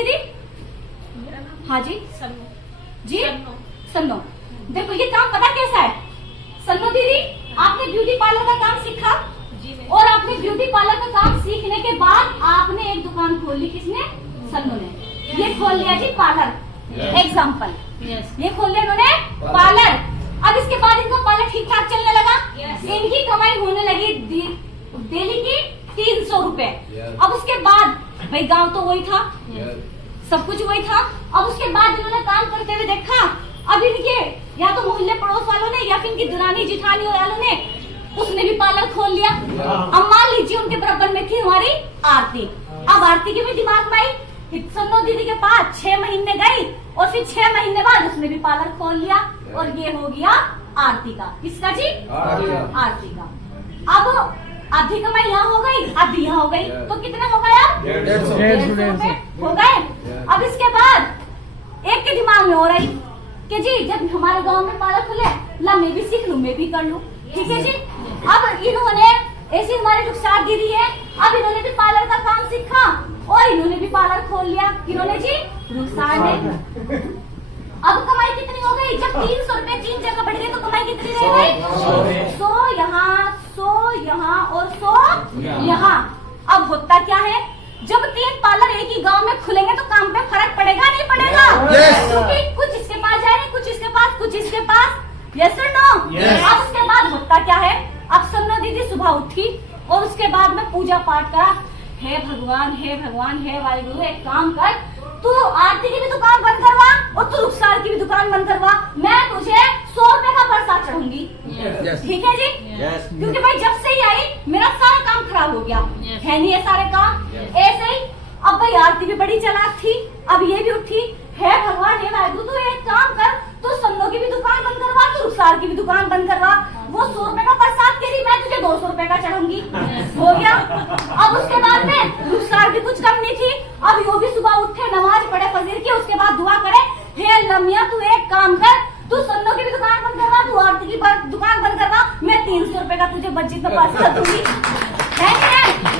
दीदी? हाँ जी जी सन्नो। देखो ये काम पता कैसा है सन्नो दीदी, आपने ब्यूटी पार्लर का काम सीखा और आपने ब्यूटी पार्लर का काम सीखने के बाद आपने एक दुकान खोल ली। किसने? सन्नो ने। ये खोल लिया जी पार्लर। एग्जाम्पल ये खोल लिया इन्होंने पार्लर। अब इसके बाद इनका पार्लर ठीक ठाक चलने लगा। इनकी कमाई होने लगी डेली की 300 रुपए। अब उसके बाद भाई गांव तो वही था, सब कुछ वही था। अब उसके बाद इन्होंने काम करते हुए देखा, अब इनके या तो मोहल्ले पड़ोस वालों ने या फिर इनकी दुरानी जिठानी वालों ने उसने भी पार्लर खोल लिया। अब मान लीजिए उनके बराबर में थी हमारी आरती। अब आरती के भी दिमाग में आई, सन्नो दीदी के पास 6 महीने गई और फिर 6 महीने बाद उसने भी पार्लर खोल लिया और ये हो गया आरती का। किसका जी? आरती का। अब आधी कमाई यहाँ हो गई, आधी यहाँ हो गई, तो कितने हो गए? अब 150 हो गए। अब इसके बाद एक के दिमाग में हो रही कि जी जब हमारे गांव में पार्लर खुले ला मैं भी सीख लूं, मैं भी कर लूं। ठीक है जी। अब इन्होंने ऐसी हमारी रुखसार दीदी है, अब इन्होंने भी पार्लर का काम सीखा और इन्होंने भी पार्लर खोल लिया। किन्होंने जी? रुखसार ने। अब कमाई कितनी हो गई? जब 300 रुपए 3 जगह बढ़ गई तो कमाई कितनी रह गई? 100 यहाँ, 100 यहाँ और 100 यहाँ। अब होता क्या है, जब 3 पार्लर एक ही गांव में खुलेंगे तो काम पे फर्क पड़ेगा नहीं पड़ेगा? क्योंकि कुछ इसके पास जाएंगे, कुछ इसके पास, कुछ इसके पास। यस और नो? अब उसके बाद होता क्या है, अब सन्नो दीदी सुबह उठी और उसके बाद में पूजा पाठ करा। हे भगवान, हे भगवान, हे वाहिगुरु, एक काम कर, तू आरती की भी दुकान बंद करवा और तू रुखसार की भी दुकान बंद करवा। मैं तुझे 100 रुपए का प्रसाद चढ़ूंगी। ठीक है जी? क्योंकि भाई जब से ही आई मेरा सारा काम खराब हो गया। है नहीं ये सारे काम ऐसे ही। अब भाई आरती भी बड़ी चालाक थी, अब ये भी उठी, हे भगवान, हे वाहिगुरु, तू एक काम कर, तू सन्नो की भी दुकान बंद करवा, तू रुखसार की भी दुकान बंद करवा। वो 100 रुपए का प्रसाद के लिए मैं तुझे 200 रुपए का चढ़ूंगी। हो गया। अब उसके बाद में रुखसार भी कुछ कम नहीं थी। अब यो भी सुबह उठे, नमाज पढ़े फजर की, उसके बाद दुआ करे, हे लमिया तू एक काम कर, तू सन्नो की भी दुकान बंद करवा, तू आरती की दुकान बंद करवा, मैं 300 रुपए का तुझे बच्ची का प्रसाद दूंगी। है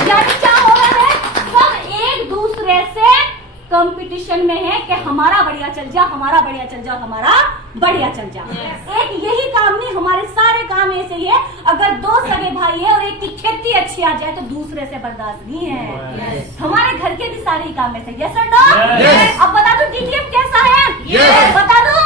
यानी क्या हो रहा है, सब एक दूसरे से कंपटीशन में है कि हमारा बढ़िया चल जा, हमारा बढ़िया चल जा, हमारा बढ़िया चल जा। एक यही काम नहीं, हमारे सारे काम ऐसे ही है। अगर 2 सगे भाई है और एक की खेती अच्छी आ जाए तो दूसरे से बर्दाश्त नहीं है। हमारे घर के भी सारे काम ऐसे। यस और नो? अब बता दो डीटीएम कैसा है? बता दो।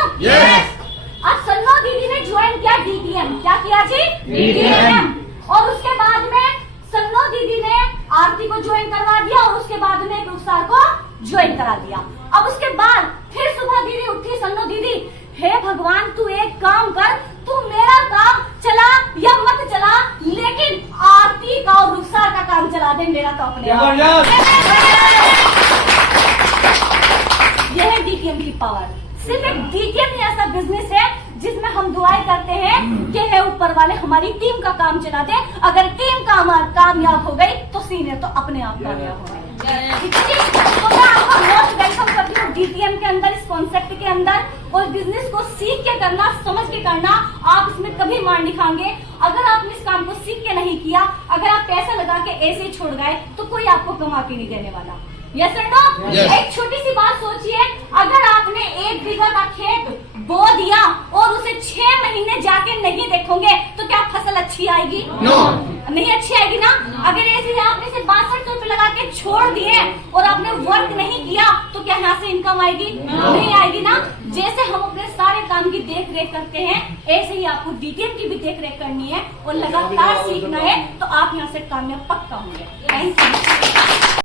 अब सन्नो दीदी ने ज्वाइन किया डीटीएम। क्या किया जी? डीटीएम। और उसके बाद में सन्नो दीदी ने आरती को ज्वाइन करवा दिया और उसके बाद में एक रुखसार को ज्वाइन करा दिया। अब उसके बाद फिर सुबह दीदी उठी, सन्नो दीदी, हे भगवान तू एक काम कर, तू मेरा काम चला या मत चला, लेकिन आरती का और रुखसार का काम चला दे, मेरा तो अपने यह है डीटीएम की पावर। सिर्फ एक डीटीएम ही ऐसा बिजनेस है जिसमें हम दुआएं करते हैं कि है ऊपर वाले हमारी टीम का काम चला दे। अगर टीम कामयाब हो गई तो सीनियर तो अपने आप कामयाब हो गए। ठीक है जी? तो मैं आपका मोस्ट वेलकम करती हूँ डीटीएम के अंदर, इस कॉन्सेप्ट के अंदर। और बिजनेस को सीख के करना, समझ के करना, आप इसमें कभी मार नहीं खाएंगे। अगर आपने इस काम को सीख के नहीं किया, अगर आप पैसा लगा के ऐसे ही छोड़ गए तो कोई आपको कमा के नहीं देने वाला। यस और नो? एक छोटी सी बात सोचिए, अगर आपने 1 बीघा का खेत बो दिया और उसे 6 महीने जाके नहीं देखोगे तो क्या फसल अच्छी आएगी? नहीं अच्छी आएगी ना। अगर ऐसे आपने सिर्फ 62 रुपए लगा के छोड़ दिए और आपने वर्क नहीं किया तो क्या यहाँ से इनकम आएगी? नहीं आएगी ना। जैसे हम अपने सारे काम की देख रेख करते हैं, ऐसे ही आपको डीटीएम की भी देख रेख करनी है और लगातार सीखना है, तो आप यहाँ से कामयाब पक्का होंगे। Thank you.